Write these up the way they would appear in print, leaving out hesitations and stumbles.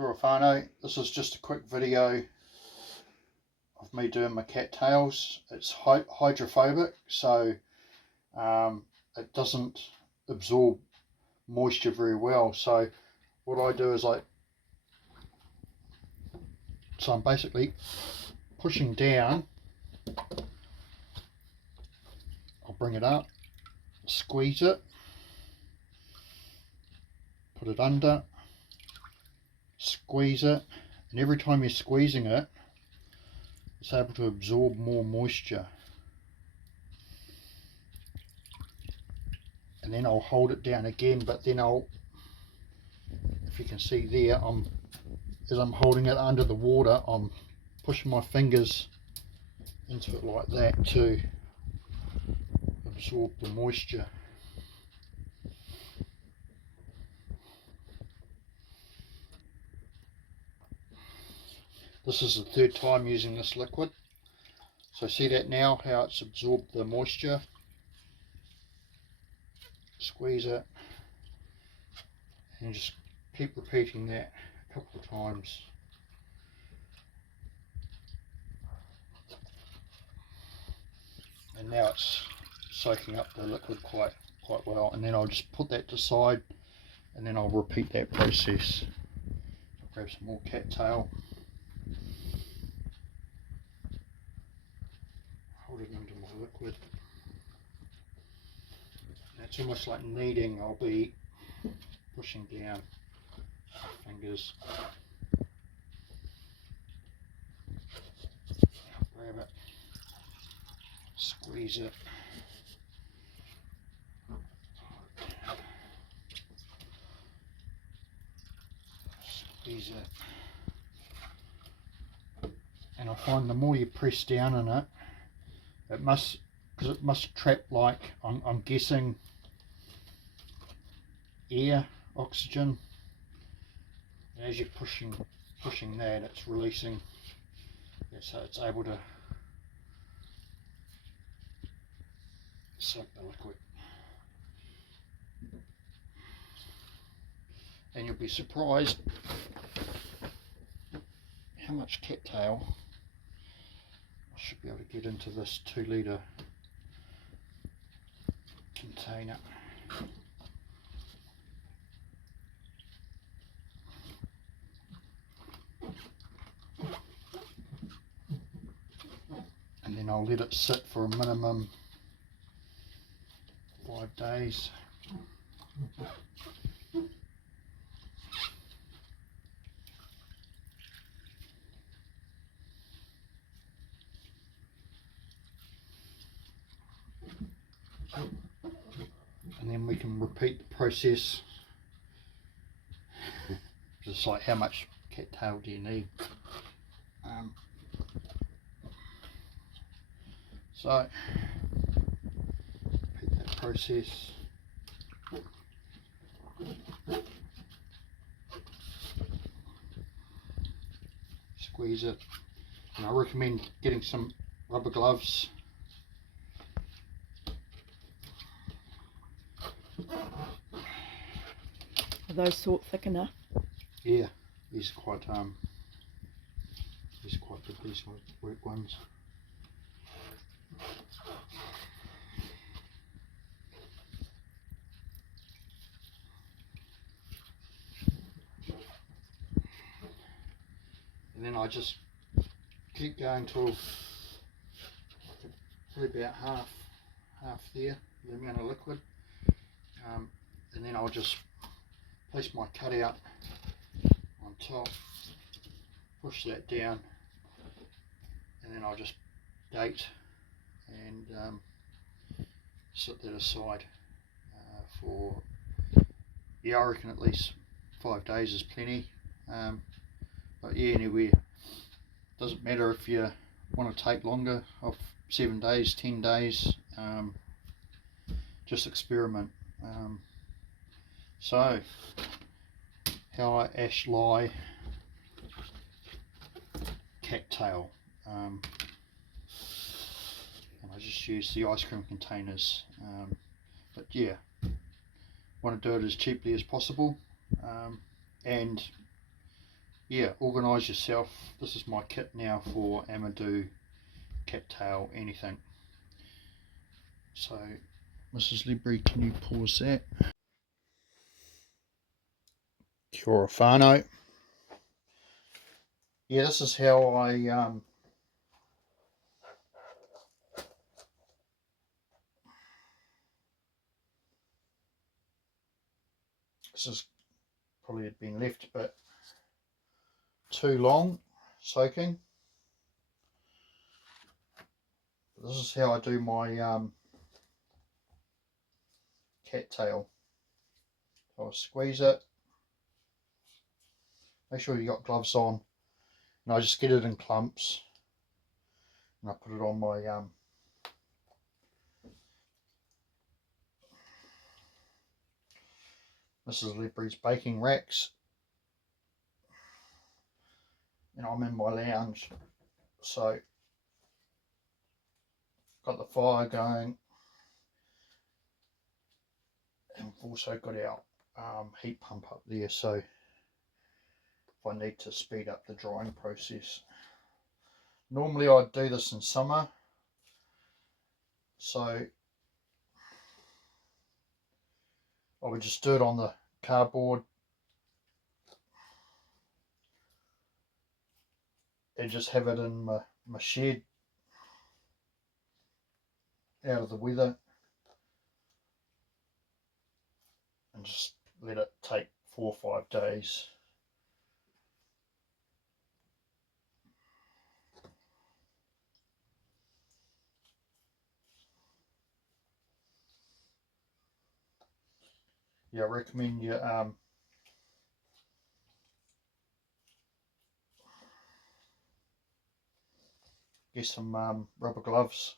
Kia Whanau. This is just a quick video of me doing my cattails. It's hydrophobic, so it doesn't absorb moisture very well. So what I do is I'm basically pushing down. I'll bring it up, squeeze it, put it under, squeeze it, and every time you're squeezing it, it's able to absorb more moisture. And then I'll hold it down again, but then if you can see there, as I'm holding it under the water, I'm pushing my fingers into it like that to absorb the moisture. This is the third time using this liquid. So see that now, how it's absorbed the moisture. Squeeze it and just keep repeating that a couple of times. And now it's soaking up the liquid quite well, and then I'll just put that to the side and then I'll repeat that process. I'll grab some more cattail, hold it under my liquid. It's almost like kneading. I'll be pushing down my fingers. Grab it, squeeze it, squeeze it, and I find the more you press down on it, because it must trap, like I'm guessing, air, oxygen. And as you're pushing that, it's releasing, so it's able to soak the liquid. And you'll be surprised how much cattail I should be able to get into this 2 litre container. And then I'll let it sit for a minimum 5 days. And then we can repeat the process. Just like, how much cattail do you need? So repeat that process. Squeeze it, and I recommend getting some rubber gloves. Are those sort thick enough? Yeah, these are quite good, these work ones. And then I just keep going till probably about half there, the amount of liquid, and then I'll just place my cutout on top, push that down, and then I'll just date and set that aside for, yeah, I reckon at least 5 days is plenty. But yeah, anyway, doesn't matter if you want to take longer, of 7 days, 10 days, just experiment. So, how I ash lye cattail, and I just use the ice cream containers, but yeah, want to do it as cheaply as possible, and yeah, organise yourself. This is my kit now for Amadou, cattail, anything. So Mrs. Libri, can you pause that? Kia ora whanau. Yeah, this is how I this is probably had been left a bit too long soaking. This is how I do my cattail. So I squeeze it. Make sure you got gloves on. And I just get it in clumps. And I put it on my Mrs. Libri's baking racks. And I'm in my lounge. So got the fire going. And we've also got our heat pump up there, so if I need to speed up the drying process. Normally I'd do this in summer, so I would just do it on the cardboard and just have it in my shed out of the weather and just let it take 4 or 5 days. Yeah, I recommend you get some rubber gloves.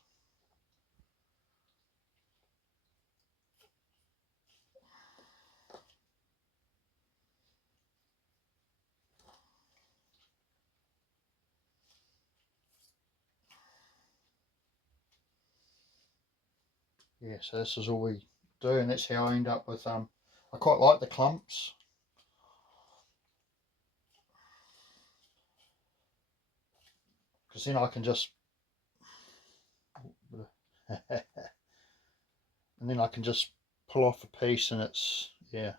Yeah, so this is all we do, and that's how I end up with I quite like the clumps. Because then I can just and then I can just pull off a piece and it's, yeah.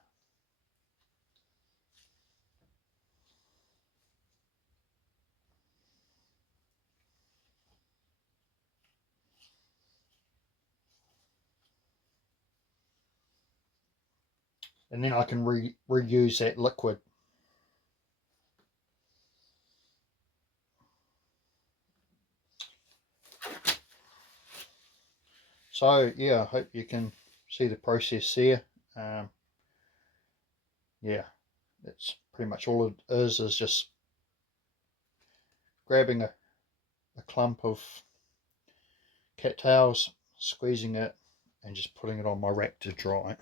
And then I can reuse that liquid. So yeah, I hope you can see the process there. Yeah, that's pretty much all it is just grabbing a clump of cattails, squeezing it and just putting it on my rack to dry.